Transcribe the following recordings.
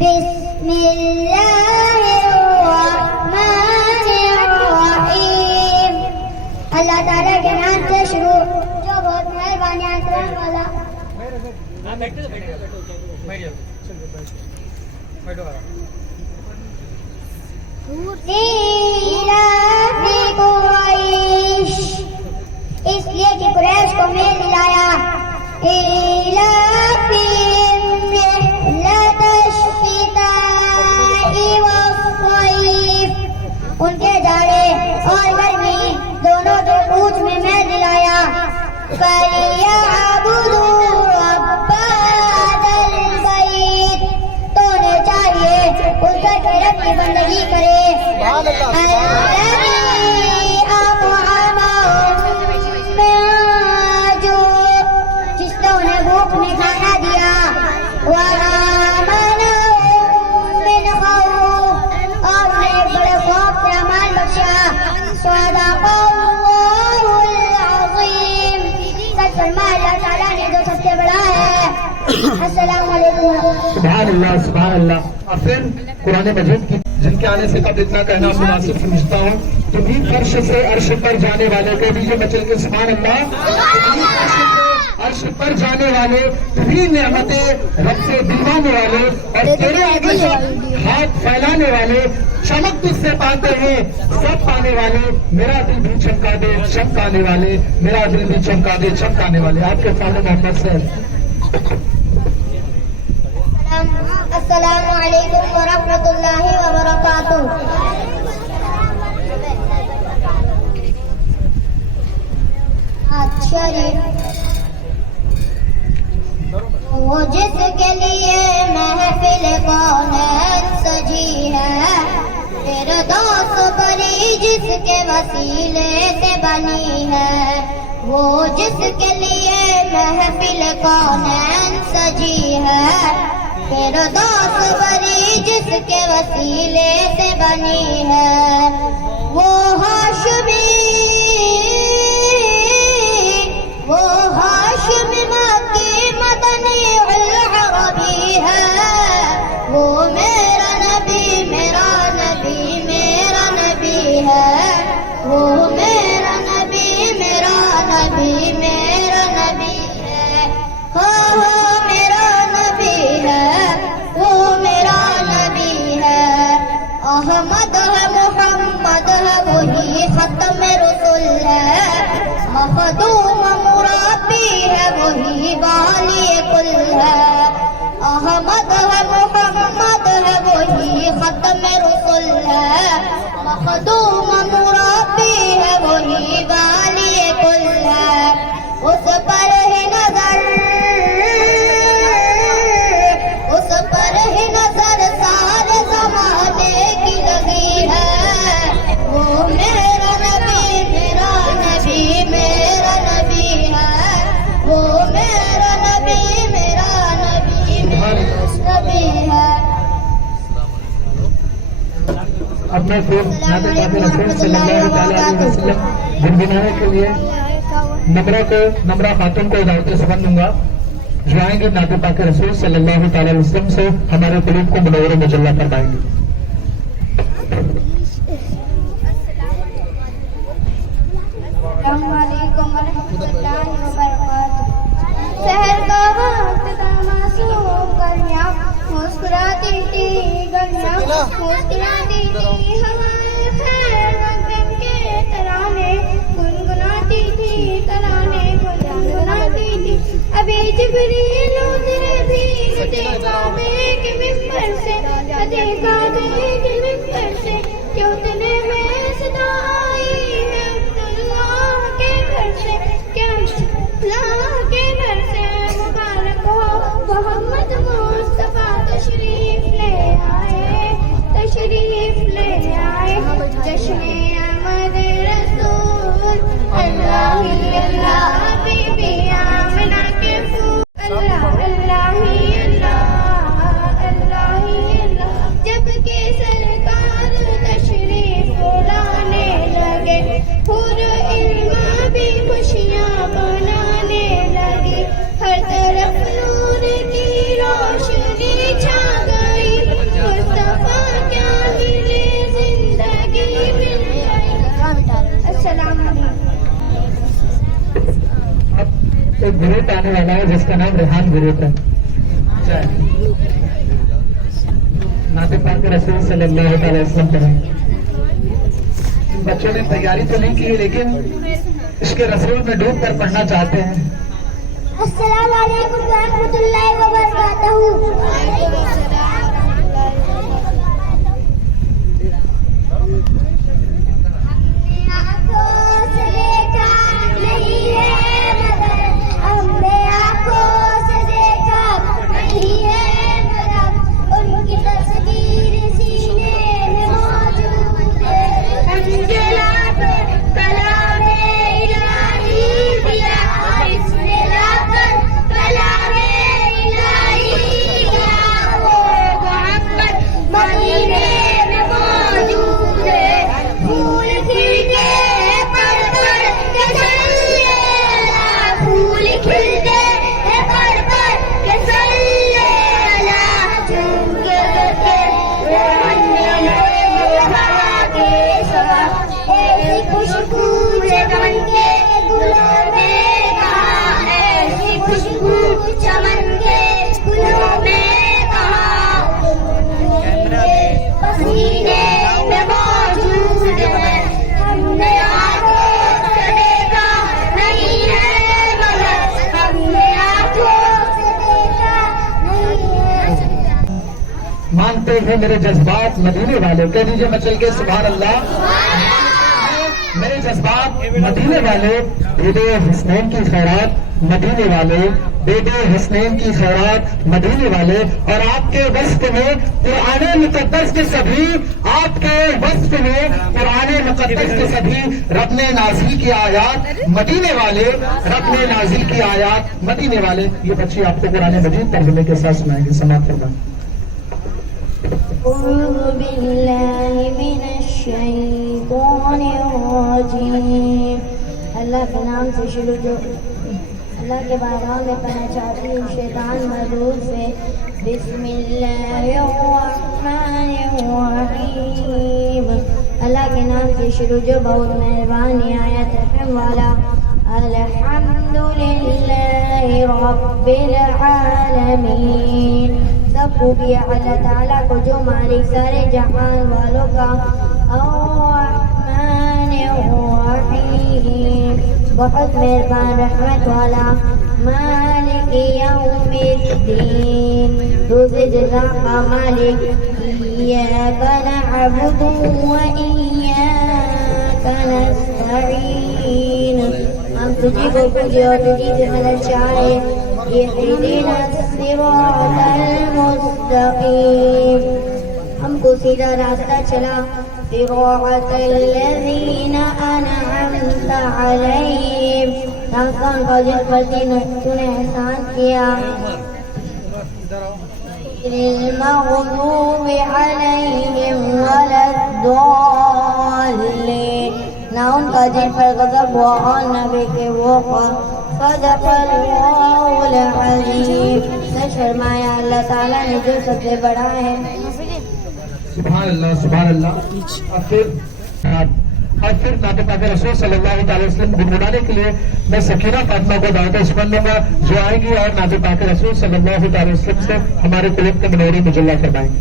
بسم اللہ الرحمن الرحیم. اللہ تعالیٰ کے نام سے شروع جو بہت مہربانیاں کرنے والا. قریش اس لیے کہ قریش کو میل دلایا. ان کے جاڑے اور گرمی دونوں کے پوچھ میں میل دلایا. فَلْيَعْبُدُوا رَبَّ هَٰذَا الْبَيْتِ تو انہیں چاہیے اس گھر کے رب کی بندگی کرے. جس نے انہیں بھوک میں کھانا دیا. اور انہیں بڑے خوف سے امان بخشا. صدق اللہ العظیم. سچ فرمایا اللہ تعالیٰ نے جو سب سے بڑا ہے. السلام علیکم. سبحان اللہ سبحان اللہ. اور پھر قرآن مجید کی جن کے آنے سے قبل اتنا کہنا مناسب سمجھتا ہوں. تمہیں فرش سے عرش پر جانے والے کو بھی یہ مچل کے سبحان اللہ. عرش پر جانے والے تمہیں نعمتیں رب سے دلوانے والے اور تیرے آگے ہاتھ پھیلانے والے چمک تجھ سے پاتے ہیں سب پانے والے. میرا دل بھی چمکا دے چمکانے والے. میرا دل بھی چمکا دے چمکانے والے. آپ کے سامنے محمد سے السلام علیکم ورحمۃ اللہ وبرکاتہ. اچھا جی. وہ جس کے لیے محفل کونین سجی ہے. فردوس بری جس کے وسیلے سے بنی ہے. وہ جس کے لیے محفل کونین سجی ہے. فردوس بری جس کے وسیلے سے بنی ہے. وہ ہاشمی مکی مدنی العربی ہے. وہ میرا نبی میرا نبی میرا نبی ہے. وہ میرا نبی میرا نبی میرا نبی ہے. ہو میرا نبی ہے. وہ میرا نبی ہے. احمد ہے محمد ہے وہی ختم رسول ہے. مخدوم مرابی ہے وہی والی کل ہے. احمد ہے محمد ہے وہی ختم رسول ہے. مخدوم مرابی ہے وہی والی کل ہے. اس پر ہی نظر سارے زمانے کی لگی ہے. وہ میرا نبی میرا نبی میرا نبی ہے. وہ میرا نبی میرا نبی میرا نبی ہے. اب میں پھر نعت پاک رسول صلی اللہ تعالیٰ علیہ وسلم گنگنانے کے لیے نمرہ خاتون کو اجازت سبن دوں گا جو آئیں گے نعت پاک رسول صلی اللہ تعالیٰ علیہ وسلم سے ہمارے قلوب کو منور و مجلہ فرمائیں گے. السلام علیکم ورحمۃ اللہ وبرکاتہ. شہر کا وقت تھا معصوم گلیاں مسکراتی تھی گلیاں مسکراتی تھی ہوائیں خیر مقدم کے ترانے گنگناتی تھی ترانے گنگناتی تھی. ابھی جبریل اترے بھیگتے کعبے کے ممبر سے کعبے کے ممبر سے کہ اتنے میں صدا آئی ہے اللہ کے گھر سے. کیا اللہ کے گھر سے مبارک ہو محمد مصطفیٰ تشریف لے آئے تشریف لے آئے. جشن احمد رسول اللہ ہی اللہ بی بی آمنہ کے پھول اللہ اللہ ہی اللہ اللہ ہی اللہ. جب ایک گروپ آنے والا ہے جس کا نام ریحان گروپ ہے. نعت پاک رسول صلی اللہ علیہ وسلم کریں. بچوں نے تیاری تو نہیں کی لیکن عشق رسول میں ڈوب کر پڑھنا چاہتے ہیں. السلام علیکم ورحمۃ اللہ وبرکاتہ. مانتے ہیں میرے جذبات مدینے والے. کہہ دیجیے میں چل کے سبحان اللہ. میرے جذبات مدینے والے. بے بے حسنین کی خیرات مدینے والے. بے بے حسنین کی خیرات مدینے والے. اور آپ کے وصف میں قرآن مقدس کے سبھی آپ کے وصف میں قرآن مقدس کے سبھی رب نے نازل کی آیات مدینے والے. رب نے نازل کی آیات مدینے والے. یہ بچے آپ کو قرآن مجید ترجمے کے ساتھ سنائیں گے. سماعت فرمائیں. أعوذ بالله من الشيطان الرجيم. اللہ کے نام سے شروع جو اللہ کے بارگاہ میں پڑھنا چاہتی ہوں شیطان مردود سے. بسم اللہ الرحمن الرحیم. اللہ کے نام سے شروع جو بہت مہربان نہایت رحم والا. الحمد للہ رب العالمین. سب خوبی اللہ تعالیٰ کو جو مالک سارے جہان والوں کا. الرحمن الرحیم. بہت مہربان رحمت والا. مالک یوم الدین. روز جزا کا مالک. ایاک نعبد و ایاک نستعین. ہم تجھی کو پوجے اور تجھی سے مدد چاہے. اہدنا الصراط المستقیم. ہم کو سیدھا راستہ چلا. صراط الذین انعمت علیہم. راستان کا جن پر تو نے احسان کیا. المغضوب علیہم ولا الضالین. نہ ان کا جن پر غضب ہوا اور نہ بے وہ پر. صدق اللہ العظیم. سچ فرمایا اللہ تعالیٰ نے جو سب سے بڑا ہے. سبحان اللہ سبحان اللہ. اور پھر نعت پاک رسول صلی اللہ علیہ وسلم گنگنانے کے لیے میں سکینہ فاطمہ کو دعوت عثمان لوں گا جو آئیں گی اور نعت پاک رسول صلی اللہ علیہ وسلم سے ہمارے قلوب کے منوری مجلہ فرمائیں گے.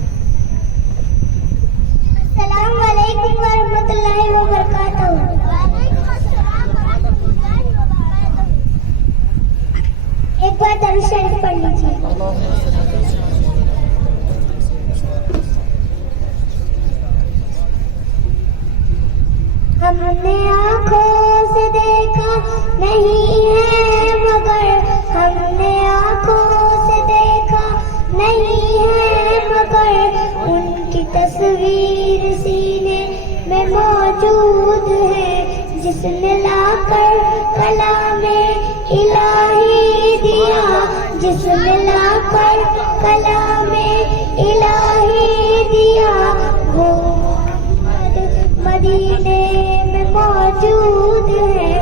السلام علیکم ورحمۃ اللہ وبرکاتہ. ایک بار درود شریف پڑھ لیجیے. ہم نے آنکھوں سے دیکھا نہیں ہے مگر. ہم نے آنکھوں سے دیکھا نہیں ہے مگر. ان کی تصویر سینے میں موجود ہے. جس نے لا کر کلام الہی دیا. جس نے لا کر کلام الہی دیا. وہ مدینے میں موجود ہے.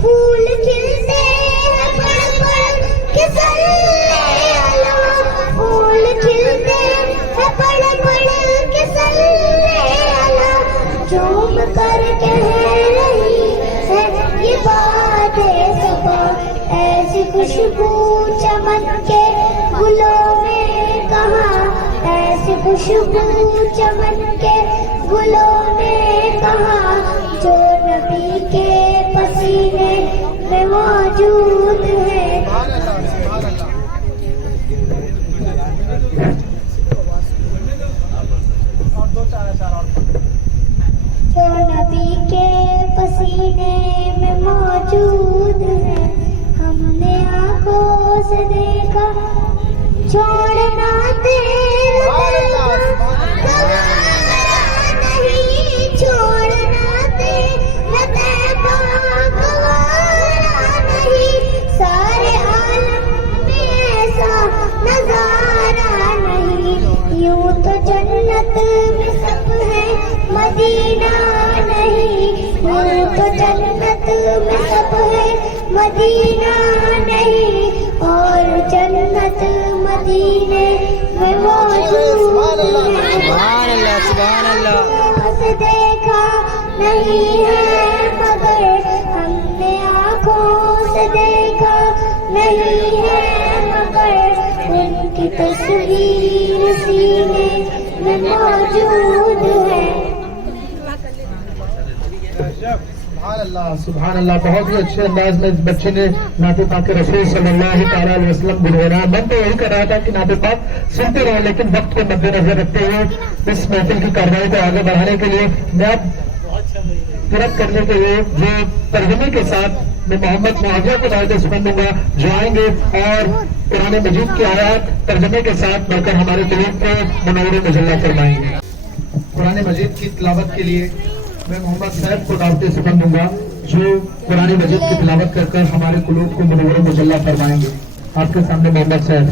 پھول کھلتے ہیں پڑھ پڑھ کے صلی اللہ. پھول کھلتے ہیں پڑھ پڑھ کے صلی اللہ. جھوم کر کہہ رہی ہے یہ بات صبا. ایسی خوشبو چمن کے گلوں میں کہاں، ایسی خوشبو چمن کے گلوں میں کہاں، جو نبی کے پسینے میں موجود ہے۔ جو نبی کے پسینے میں موجود ہے، ہم نے آنکھوں سے دیکھا، چھوڑنا تیرا نہیں، چھوڑنا تیرا گوارا نہیں، سارے عالم میں ایسا نظارہ نہیں، یوں تو جنت میں سب ہے مدینہ نہیں، یوں تو جنت میں سب ہے مدینہ نہیں، اور جنت مدینے میں موجود ہے۔ سبحان اللہ سبحان اللہ۔ بس دیکھا نہیں ہے مگر ہم نے آنکھوں سے دیکھا نہیں ہے مگر ان کی تصویر سینے میں موجود ہے۔ سبحان اللہ، بہت ہی اچھے انداز میں اس بچے نے نعت پاک رسول صلی اللہ تعالیٰ علیہ وسلم گنگنایا۔ من تو یہی کر رہا تھا کہ نعت پاک سنتے رہے، لیکن وقت کو مد نظر رکھتے ہوئے اس محفل کی کارروائی کو آگے بڑھانے کے لیے میں اب طلب کرنے کے لیے جو ترجمے کے ساتھ میں محمد معاویہ کو دعوت سپرد دوں گا، جو آئیں گے اور قرآن مجید کی آیات ترجمے کے ساتھ بڑھ کر ہمارے قلوب کو منور و مجلہ فرمائیں گے۔ قرآن مجید کی تلاوت کے لیے میں محمد صاحب کو دعوت سپرد دوں گا، جو قرآن مجید کی تلاوت کر کر ہمارے قلوب کو منور و مجلہ فرمائیں گے۔ آپ کے سامنے محمد صاحب۔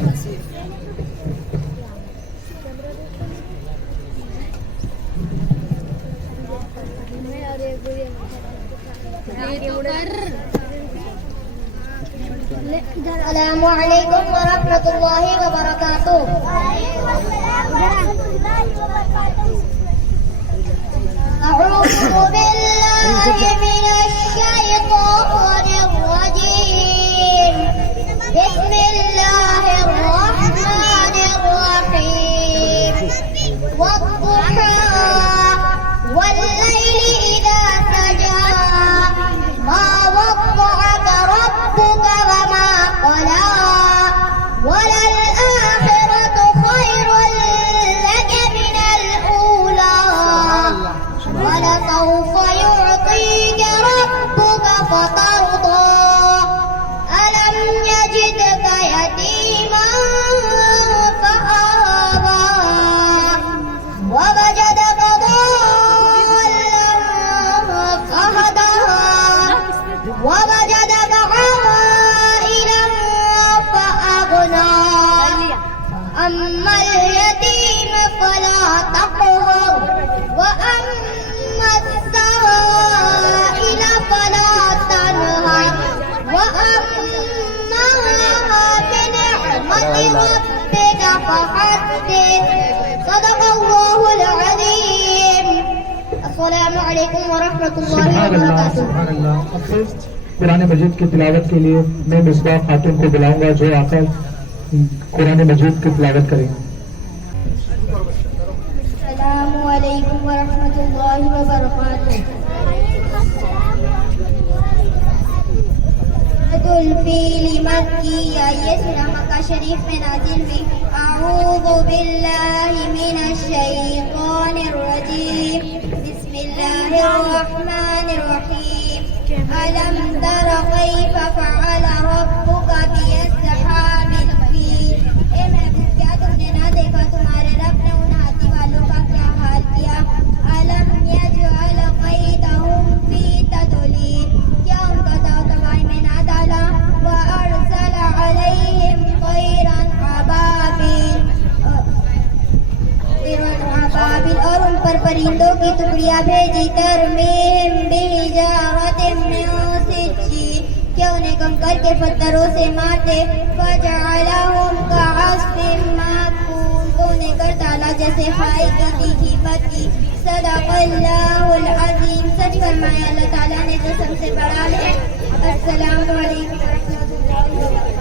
السلام علیکم ورحمۃ اللہ وبرکاتہ۔ اعوذ باللہ من الشیطان الرجیم، بسم اللہ الرحمن الرحیم، والضحى واللیل اذا سجى، ما وضعك ربك وما قلى، وللآخرة خير لك من الأولى، ولسوف يعطيك ربك فترضى، ألم يجدك يتيما فآوى، ووجدك ضالا فهدى، ووجدك عائلا فأغنى، أما اليتيم فلا تقهر، وأما السائل فلا تنهر، وأما بنعمة ربك فحدث، صدق الله العظيم۔ السلام علیکم ورحمۃ اللہ سبحان اللہ وبرکاتہ۔ سبحان اللہ۔ اب سے قرآن مجید کی تلاوت کے لیے میں مصباح خاتون کو بلاؤں گا، جو آ کر قرآن مجید کی تلاوت کریں گے۔ السلام علیکم ورحمۃ اللہ وبرکاتہ۔ الفیل مکیہ، یہ سورہ مکہ شریف میں نازل ہوئی۔ اعوذ باللہ من الشیطان الرجیم، بسم اللہ الرحمن الرحیم، الم تر کیف فعل ربک باصحاب الفیل، اے محبوب کیا تم نے نہ دیکھا تمہارے رب نے ان ہاتھی والوں کا کیا حال کیا؟ الم یجعل کیدہم فی تضلیل، کیا ان کا داؤ تباہی میں نہ ڈالا؟ وارسل علیہم طیرا ابابیل، اور ان پر پرندوں کی ٹکڑیاں بھیجی، ترمیم بحجارۃ من سجیل، کہ انہیں کنکر کے پتھروں سے مارتے، فجعلہم کعصف مأکول، تو انہیں کر ڈالا جیسے کھائی کی تیکھی پتی۔ صدق اللہ العظیم، سچ فرمایا اللہ تعالیٰ نے جو سب سے بڑا ہے۔ السلام علیکم ورحمۃ اللہ وبرکاتہ۔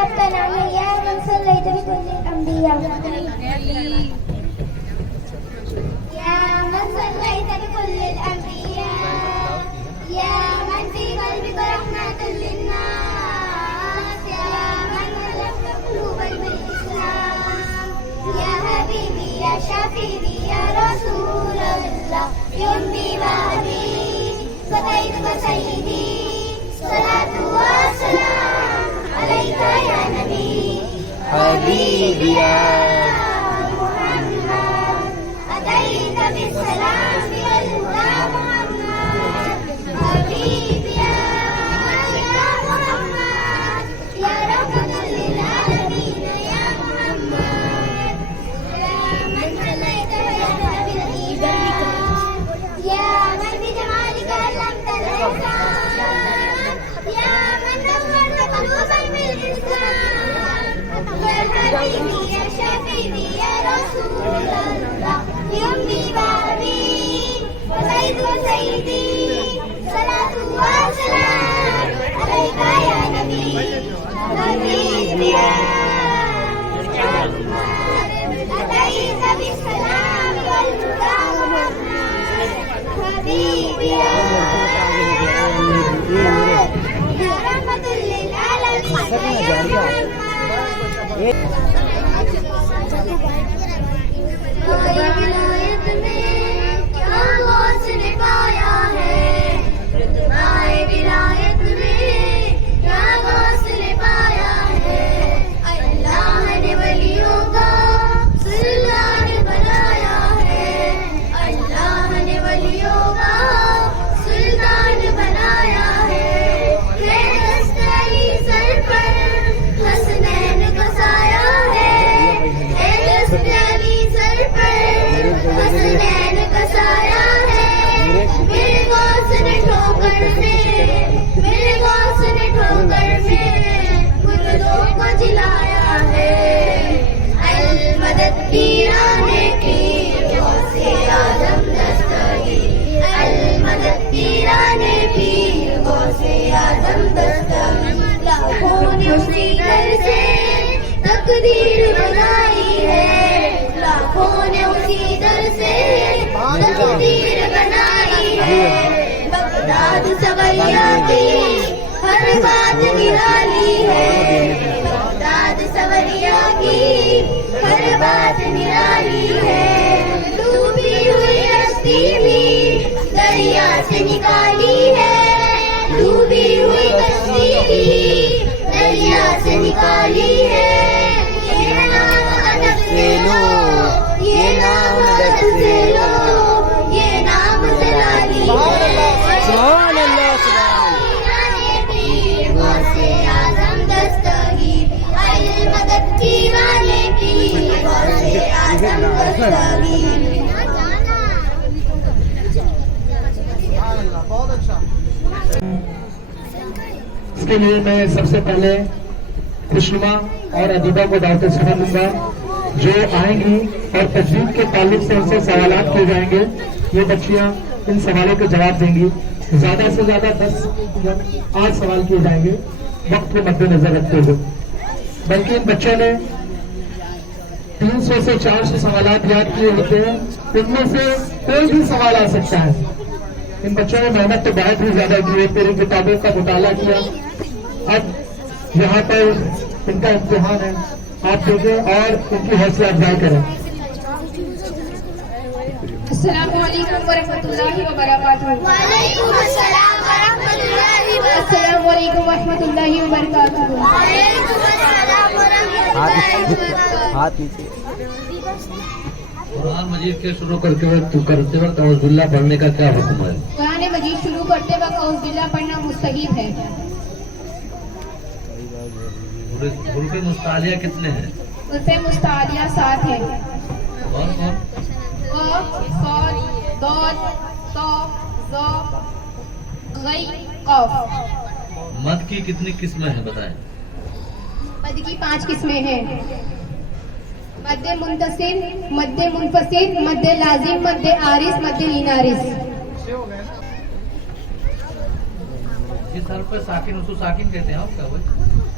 آپ کا نام ہے یا من صلیت بکل الانبیاء یا من صلیت بکل الانبیاء یا من فی قلبک رحمت للناس یا من علمت قلوب بالاسلام یا حبیبی یا شفیعی یا رسول اللہ یومی وحبیب فتیت سیدی صلاة والسلام علیکہ یا نبی حبیبی یا محمد اتیت بالسلام والہدی محمد حبیبی یا محمد یا رحمت للعالمین یا محمد یا من صلیت ویحت بالایمان یا من بجمالک علمت الاحسان یا من نورت قلوبا بالاسلام یا حبیبی یا شفیعی یا رسول اللہ یومی وحبیب وسید وسیدی صلاة والسلام علیکہ یا نبی حبیبی یا محمد اتیت بالسلام والہدی محمد حبیبی یا رحمت للعالمین یا محمد ولایت میں کیا غوث نے پایا ہے رتبۂ ولایت میں کیا غوث نے پایا ہے اللہ نے ولیوں کا سلطان بنایا ہے اللہ نے ولیوں کا سلطان بنایا ہے دست علی سر پر حسنین کا سایہ ہے دست علی سر پر حسنین کا سایہ ہے میرے غوث نے ٹھوکر میں میرے غوث نے ٹھوکر میں مردوں کو جلایا ہے المدد پیرانے پیر غوث اعظم دستگیر المدد پیرانے پیر غوث اعظم دستگیر لاکھوں نے اسی در سے تقدیر بنائی ہے لاکھوں نے اسی در سے تقدیر بنائی ہے بغداد سویا کی ہر بات نرالی ہے بغداد سوریا کی ہر بات نرالی ہے ڈوبی ہوئی کشتی بھی دریا سے نکالی ہے ڈوبی ہوئی کشتی بھی دریا سے نکالی ہے یہ نام ادب سے لو یہ نام ادب سے لو یہ نام جلالی ہے سبحان اللہ سبحان پیر غوث اعظم دستگیر المدد پیرانے پیر غوث اعظم دستگیر اس کے لیے میں سب سے پہلے خوشنما اور ادیبہ کو دعوت سنا دوں گا جو آئیں گی اور تجوید کے تعلق سے ان سے سوالات کیے جائیں گے یہ بچیاں ان سوالوں کے جواب دیں گی زیادہ سے زیادہ 10 یا 8 سوال کیے جائیں گے وقت کو مد نظر رکھتے ہوئے بلکہ ان بچوں نے 300 سے 400 سوالات یاد کیے ہوتے ہیں ان میں سے کوئی بھی سوال آ سکتا ہے ان بچوں نے محنت تو بہت ہی زیادہ کی ہے تیری کتابوں کا مطالعہ کیا اب یہاں پر ان کا امتحان ہے آپ دیکھیں اور ان کی حوصلہ افزائی کریں السلام علیکم ورحمۃ اللہ وبرکاتہ وعلیکم السلام ورحمۃ اللہ وبرکاتہ السلام علیکم ورحمۃ اللہ وبرکاتہ وعلیکم السلام ورحمۃ اللہ وبرکاتہ ہاتھ نیچے قرآن مجید کے شروع کرتے وقت اعوذ باللہ پڑھنے کا کیا حکم ہے؟ قرآن مجید شروع کرتے وقت اعوذ باللہ پڑھنا مستحب ہے حروف مستعلیہ کتنے ہیں؟ اس سے مستعلیہ 7 ہیں کون کون؟ قاف صاد ضاد طا ظا غی قاف مد کی کتنی قسمیں ہیں بتائیں؟ مد کی 5 قسمیں ہیں مد منتصل مد منفصل مد لازم مد عارض مد لینارض جس حرف پہ ساکن اس کو ساکن کہتے ہیں آپ کیا ہوئے؟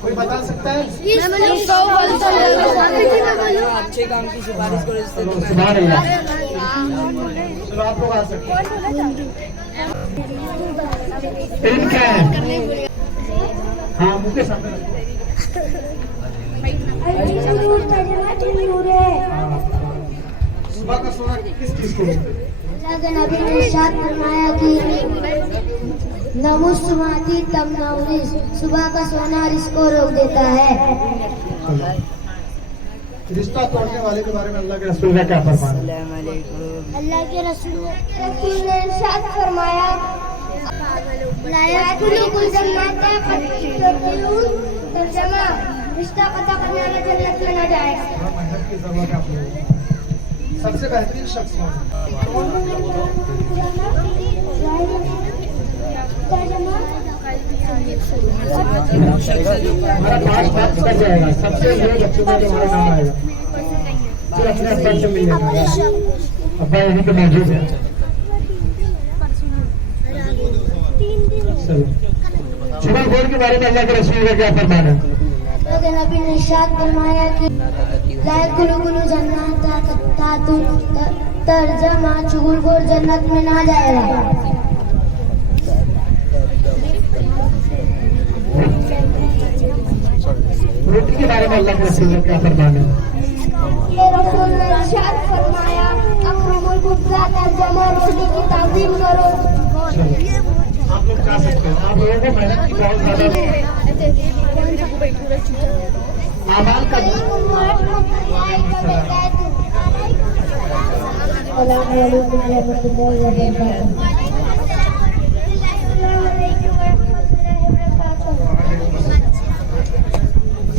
کوئی بتا سکتا ہے؟ اچھے کام کی سفارش کرے سبحان اللہ. چلو آپ لوگ آ سکتے ہیں. علم کیا ہے؟ ہاں منہ کے سامنے رکھو. صبح کا سونا کس چیز کو بولتے ہیں؟ اللہ کے نبی نے ارشاد فرمایا کہ نمسماتی تم نورس، صبح کا سونا رزق کو روک دیتا ہے. رشتہ توڑنے والے کے بارے میں اللہ کے رسول کا کیا فرمانا ہے؟ اللہ کے رسول نے ارشاد فرمایا لا يدخل جنات ترجمہ رشتہ قطع کرنے والا جنت میں نہ جائے گا. محنت کی ضرورت ہے آپ لوگوں کو. سب سے بہترین شخص کون ہے؟ ہمارا 5 بات کر جائے گا. سب سے بڑے بچوں کا جو ہمارا نام آئے گا پھر اپنے ابا سے ملے گا. ابا یہیں پہ موجود ہے. چنا گوڑ کے بارے میں اللہ کے رسول کا کیا فرمانا ہے؟ اللہ کے نبی نے ارشاد فرمایا کہ لا يدخل جنات ترجمہ چغل گور جنت میں نہ جائے گا. روٹی کے بارے میں اللہ کے رسول کا کیا فرمانا ہے؟ رسول نے ارشاد فرمایا اکرم الخبزہ ترجمہ روٹی کی تعظیم کرو. آپ لوگ جا سکتے ہیں. آپ لوگوں کو محنت کی بہت زیادہ اعمال کا السلام علیکم ورحمۃ اللہ وبرکاتہ.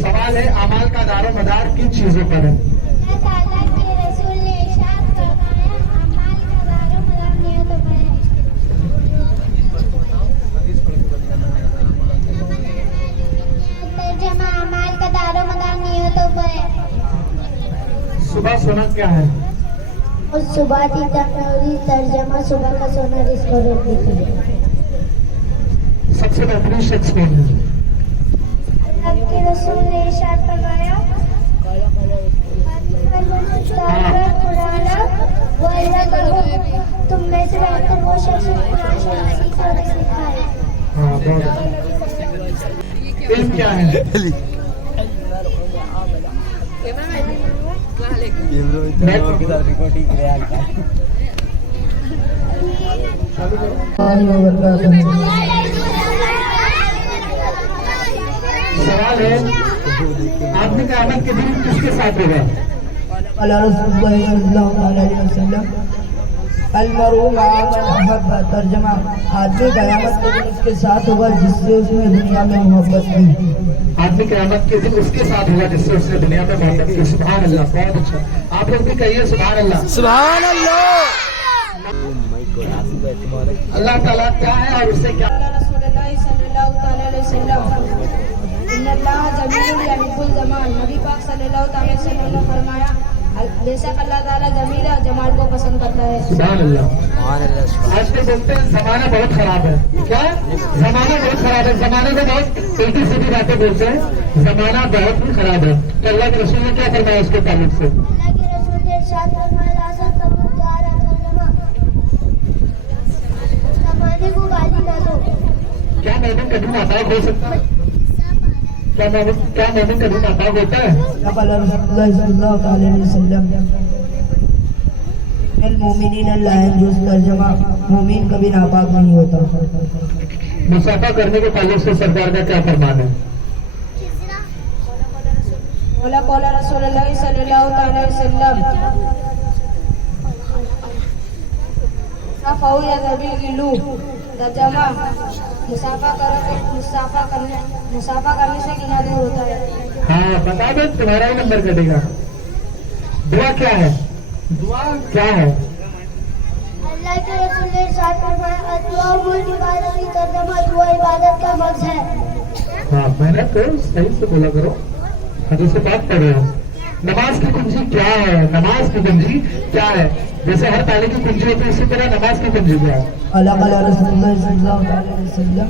سوال ہے اعمال کا دار و مدار کن چیزوں پر ہے؟ اللہ کے رسول نے ارشاد فرمایا اعمال کا دار و مدار نیتوں پر ہے. ترجمہ اعمال کا دار و مدار نیتوں پر ہے. صبح سونا کیا ہے؟ اور صبح کی تنوری ترجمہ صبح کا سونا رزق کو روک دیتی ہے. سب سے بہترین شخص کون ہے؟ اللہ کے رسول نے ارشاد فرمایا تم میں سے بہتر وہ شخص قرآن شریف سیکھا اور سکھائے. ہاں بہت اچھا. علم کیا ہے؟ سوال ہے آدمی قیامت کے دن کس کے ساتھ ہوگا؟ المرء مع من احب. ترجمہ آدمی قیامت کے دن اس کے ساتھ ہوگا جس سے اس نے دنیا میں محبت کی. آدمی قیامت کے دن اس کے ساتھ ہوگا جس سے اس نے دنیا میں محبت کی. سبحان اللہ. بہت اچھا. آپ لوگ بھی کہیے سبحان اللہ. سبحان اللہ. اللہ تعالیٰ کیا ہے اور اس سے کیا؟ رسول اللہ صلی اللہ تعالی علیہ وسلم ان اللہ جمیل یحب الجمال. نبی پاک صلی اللہ تعالی علیہ وسلم نے فرمایا بے شک اللہ تعالیٰ جمیل ہے، جمال کو پسند کرتا ہے. سبحان اللہ. آج کے بولتے ہیں زمانہ بہت خراب ہے. کیا؟ زمانہ بہت خراب ہے. زمانے کو بہت الٹی سیدھی باتیں بولتے ہیں. زمانہ بہت ہی خراب ہے. تو اللہ کے رسول نے کیا فرمایا اس کے تعلق سے؟ اللہ کے رسول نے ارشاد فرمایا لا تقبلوا دعاء العلماء. زمانے کو گالی نہ دو. کیا مومن کبھی ناپاک ہو سکتا ہے؟ کیا مومن کبھی ناپاک ہوتا ہے؟ قال رسول اللہ صلی اللہ تعالی علیہ وسلم المومنین لا ينجس. ترجمہ مومن کبھی ناپاک نہیں ہوتا. مسافہ کرنے کے تعلق سے سرکار کا کیا فرمان ہے؟ قال رسول اللہ صلی اللہ تعالی علیہ وسلم صفاؤ یا ذبیل گلو. ترجمہ مسافہ کرنے سے گناہ دور ہوتا ہے. ہاں بتا دو تمہارا ہی نمبر کٹے گا. دعا کیا ہے؟ دعا کیا ہے؟ اللہ کے رسول نے ارشاد فرمایا دعا عبادت کی. ترجمہ دعا عبادت کا مقصد ہے. ہاں محنت کرو، صحیح سے بولا کرو. حدیث سے بات پڑھ رہے ہو. نماز کی کنجی کیا ہے؟ نماز کی کنجی کیا ہے؟ جیسے ہر تالے کی کنجی ہوتی ہے اسی طرح نماز کی کنجی کیا ہے؟ قال رسول اللہ صلی اللہ تعالی علیہ وسلم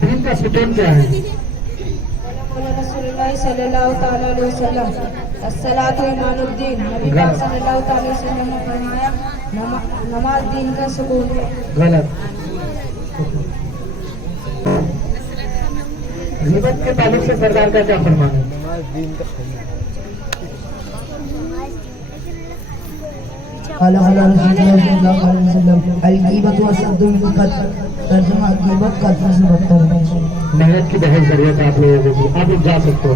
دین کا ستون کیا ہے؟ رسول اللہ صلی اللہ تعالی علیہ وسلم الصلاۃ ایمان الدین، نبی پاک صلی اللہ تعالی علیہ وسلم نے فرمایا نماز دین کا ستون ہے۔ غلط۔ غیبت کے تعلق سے سرکار کا کیا فرمان ہے؟ قال رسول اللہ صلی اللہ علیہ وسلم الغیبت اشد من القتل، ترجمہ غیبت قتل سے بدتر ہے۔ محنت کی بہت ضرورت ہے آپ لوگوں کو، آپ لوگ جا سکتے ہو۔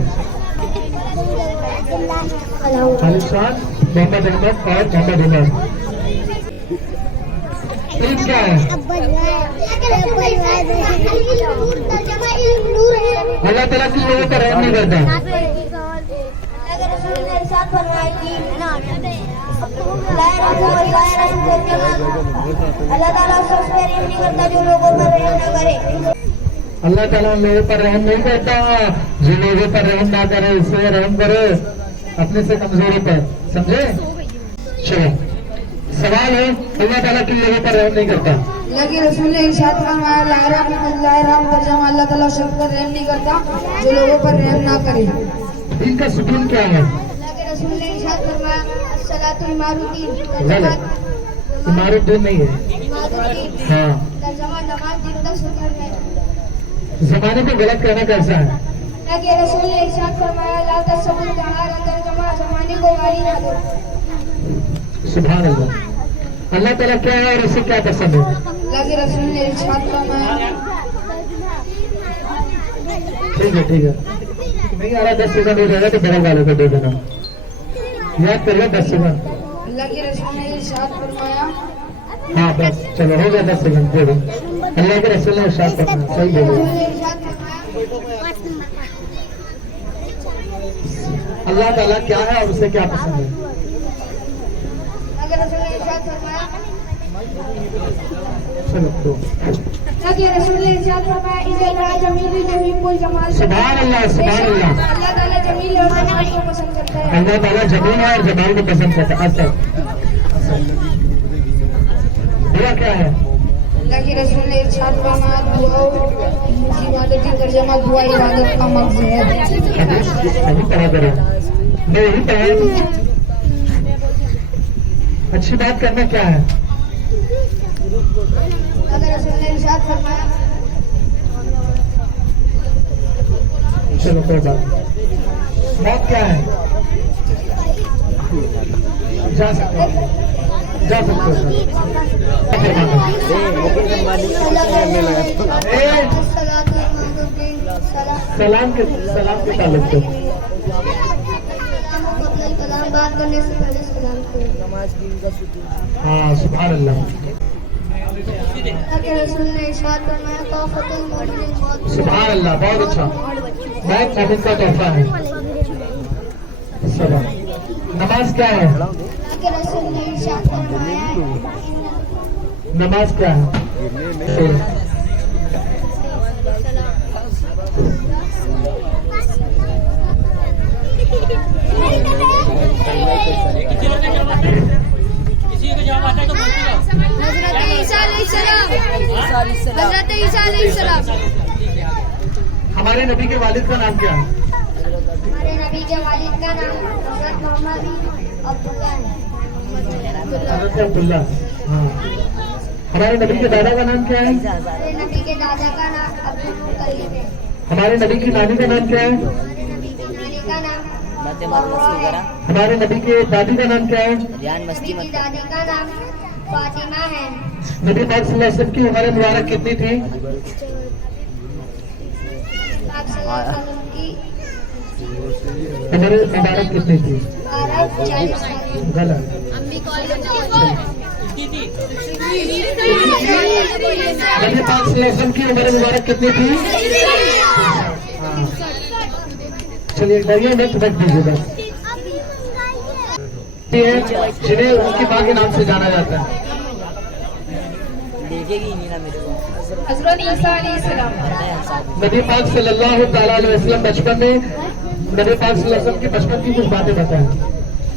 خالد خان، محمد احمد اور محمد عمر۔ عید کیا ہے؟ اللہ تعالیٰ کی لوگوں پر رحم نہیں کرتا۔ اللہ تعالیٰ اس شخص پہ رحم نہیں کرتا جو لوگوں پر رحم نہ کرے۔ اللہ تعالیٰ لوگوں پر رحم نہیں کرتا، جو لوگوں پر رحم نہ کرے اس سے رحم کرے اپنے سے کمزوری پر، سمجھے؟ چلو سوال ہے، اللہ تعالیٰ کن لوگوں پر رحم نہیں کرتا؟ اللہ کے رسول نے ارشاد فرمایا لا رحم، ترجمہ اللہ تعالیٰ شخص پر رحم نہیں کرتا جو لوگوں پر رحم نہ کرے۔ دین کا ستون کیا ہے؟ اللہ کے رسول نے ارشاد فرمایا الصلاۃ ایمان الدین، غلط، عمارت الدین نہیں ہے۔ ہاں، ترجمہ نماز دین کا ستون ہے۔ زمانے کو غلط کہنا کیسا ہے؟ اللہ کے رسول نے ارشاد فرمایا لا تسبوا الجہار، ترجمہ زمانے کو گالی نہ دو۔ سبحان اللہ۔ اللہ تعالیٰ کیا ہے اور اسے کیا پسند ہے؟ اللہ کے رسول نے ارشاد فرمایا ٹھیک ہے ٹھیک ہے، نہیں آ رہا 10 سیکنڈ ہو جائے گا تو بڑے والے کو دے دینا، یاد کر لو 10 سیکنڈ۔ اللہ کے رسول نے ارشاد فرمایا ہاں بس چلو ہو گیا 10 سیکنڈ دے دو۔ اللہ کے رسول نے ارشاد فرمایا، صحیح بولو۔ اللہ تعالیٰ کیا ہے اور اسے کیا پسند ہے؟ اللہ کے رسول نے ارشاد فرمایا چلو دو۔ اللہ کے رسول نے ارشاد فرمایا ان اللہ جمیل جمیل الجمال۔ سبحان اللہ سبحان اللہ۔ اللہ تعالیٰ جمیل اور جمال کو پسند کرتا ہے۔ اللہ تعالیٰ جمیل ہے اور جمال کو پسند کرتا ہے۔ اصل دعا کیا ہے؟ اللہ کے رسول نے ارشاد فرمایا دعا عبادت کی، ترجمہ دعا عبادت کا مقصد ہے۔ ابھی پڑھا کرو، میں یہی پڑھا۔ اچھی بات کرنا کیا ہے؟ اللہ کے رسول نے ارشاد فرمایا چلو کوئی بات، موت کیا ہے؟ جا سکتے ہو، جا سکتے ہو سر۔ سلام کے تعلق سے بات کرنے سے پہلے سلام کرو۔ ہاں سبحان اللہ۔ اللہ کے رسول نے ارشاد فرمایا طاقت المومن موت۔ سبحان اللہ، بہت اچھا، موت مومن کا تحفہ ہے۔ سلام۔ نماز کیا ہے؟ اللہ کے رسول نے ارشاد فرمایا نماز کیا ہے؟ حضرت عیسیٰ علیہ السلام۔ ہمارے نبی کے والد کا نام کیا ہے؟ ہمارے نبی کے والد کا نام حضرت محمد عبداللہ ہے۔ حضرت عبداللہ۔ ہاں، ہمارے نبی کے دادا کا نام کیا ہے؟ ہمارے نبی کے دادا کا نام عبدالمطلب ہے۔ ہمارے نبی کی نانی کا نام کیا ہے؟ ہمارے نبی کی نانی کا نام ہمارے نبی کے دادی کا نام کیا ہے؟ نبی کی دادی کا نام فاطمہ ہے۔ نبی پاک صلی اللہ علیہ وسلم کی عمر مبارک کتنی تھی؟ آپ صلی اللہ علیہ وسلم کی عمر مبارک کتنی تھی؟ 40 سال۔ غلط۔ نبی پاک صلی اللہ علیہ وسلم کی عمر مبارک کتنی تھی؟ چلیے ڈریے میں رکھ دیجیے بس۔ جنہیں ان کی ماں کے نام سے جانا جاتا ہے۔ حضرت عیسیٰ علیہ السلام۔ نبی پاک صلی اللہ تعالیٰ علیہ وسلم بچپن میں نبی پاک صلی اللہ علیہ وسلم کے بچپن کی کچھ باتیں بتائیں۔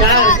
4।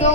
2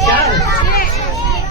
4।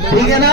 ٹھیک ہے نا؟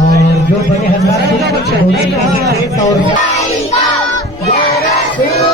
اور جو بڑے حضرات ہیں، بچہ وہ بھی کر سکتے ہیں. رسول